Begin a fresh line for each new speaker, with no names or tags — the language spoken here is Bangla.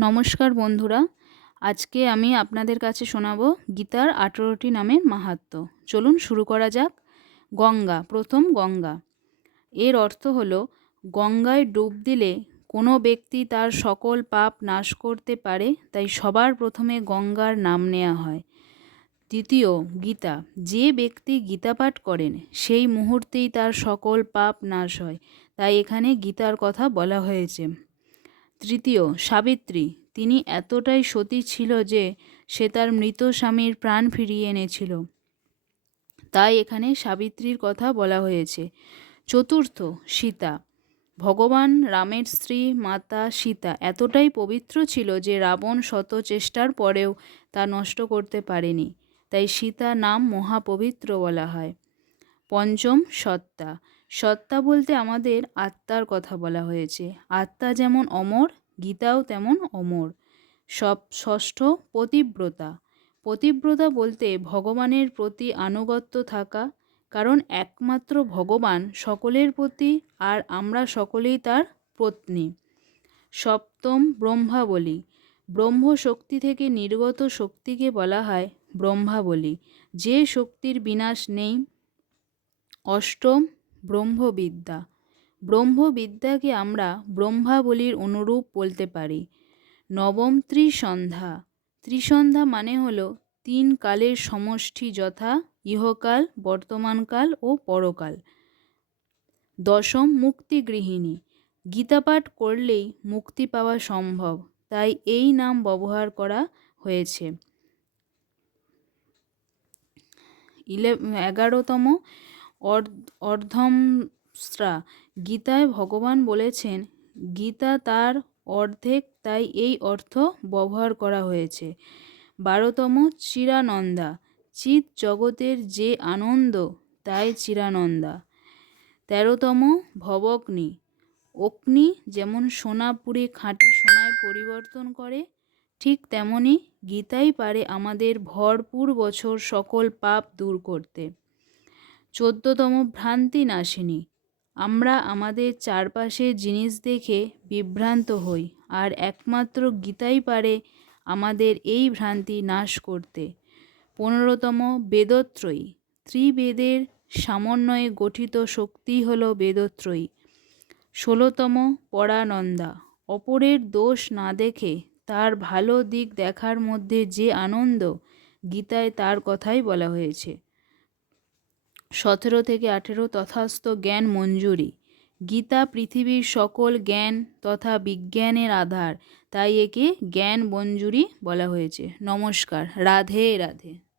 নমস্কার বন্ধুরা, আজকে আমি আপনাদের কাছে শোনাবো গীতার আঠেরোটি নামের মাহাত্ম। চলুন শুরু করা যাক। গঙ্গা, প্রথম গঙ্গা। এর অর্থ হলো, গঙ্গায় ডুব দিলে কোনো ব্যক্তি তার সকল পাপ নাশ করতে পারে, তাই সবার প্রথমে গঙ্গার নাম নেওয়া হয়। দ্বিতীয়, গীতা। যে ব্যক্তি গীতা পাঠ করেন, সেই মুহূর্তেই তার সকল পাপ নাশ হয়। তাই এখানে গীতার কথা বলা হয়েছে। তৃতীয়, সাবিত্রী, তিনি এতটাই সতী ছিল যে সে তার মৃত স্বামীর প্রাণ ফিরিয়ে এনেছিল। তাই এখানে সাবিত্রীর কথা বলা হয়েছে। চতুর্থ, সীতা, ভগবান রামের স্ত্রী মাতা সীতা এতটাই পবিত্র ছিল যে রাবণ শত চেষ্টার পরেও তা নষ্ট করতে পারেনি। তাই সীতা নাম মহাপবিত্র বলা হয়। পঞ্চম, সত্তা সত্তা বলতে আমাদের আত্মার কথা বলা হয়েছে। আত্মা যেমন অমর, গীতাও তেমন অমর। সব ষষ্ঠ পতিব্রতা। পতিব্রতা বলতে ভগবানের প্রতি আনুগত্য থাকা, কারণ একমাত্র ভগবান সকলের প্রতি আর আমরা সকলেই তার পত্নী। সপ্তম ব্রহ্মাবলী। ব্রহ্ম শক্তি থেকে নির্গত শক্তিকে বলা হয় ব্রহ্মাবলী। যে শক্তির বিনাশ নেই, অষ্টম ব্রহ্মবিদ্যা। ব্রহ্মবিদ্যাকে আমরা ব্রহ্মাবলীর অনুরূপ বলতে পারি। নবম ত্রিসন্ধ্যা। ত্রিসন্ধ্যা মানে হল তিন কালের সমষ্টি যথা ইহকাল, বর্তমানকাল ও পরকাল। দশম মুক্তিগৃহিণী। গীতাপাঠ করলেই মুক্তি পাওয়া সম্ভব, তাই এই নাম ব্যবহার করা হয়েছে। ইলে এগারোতম অর্ধমস্রা। গীতায় ভগবান বলেছেন, গীতা তার অর্ধেক, তাই এই অর্থ ব্যবহার করা হয়েছে। বারোতম চিরানন্দা। চিৎ জগতের যে আনন্দ, তাই চিরানন্দা। তেরোতম ভবগ্নি। অগ্নি যেমন সোনা পুড়ে খাঁটি সোনায় পরিবর্তন করে, ঠিক তেমনি গীতাই পারে আমাদের ভরপুর বছর সকল পাপ দূর করতে। চোদ্দতম ভ্রান্তি নাশিনী। আমরা আমাদের চারপাশের জিনিস দেখে বিভ্রান্ত হই, আর একমাত্র গীতাই পারে আমাদের এই ভ্রান্তি নাশ করতে। পনেরোতম বেদত্রয়ী। ত্রিবেদের সমন্বয়ে গঠিত শক্তি হল বেদত্রয়ী। ষোলোতম পরানন্দা। অপরের দোষ না দেখে তার ভালো দিক দেখার মধ্যে যে আনন্দ গীতায় তার কথাই বলা হয়েছে। সতেরো থেকে আঠেরো তথাস্থ জ্ঞান মঞ্জুরি। গীতা পৃথিবীর সকল জ্ঞান তথা বিজ্ঞানের আধার, তাই একে জ্ঞান মঞ্জুরি বলা হয়েছে। নমস্কার, রাধে রাধে।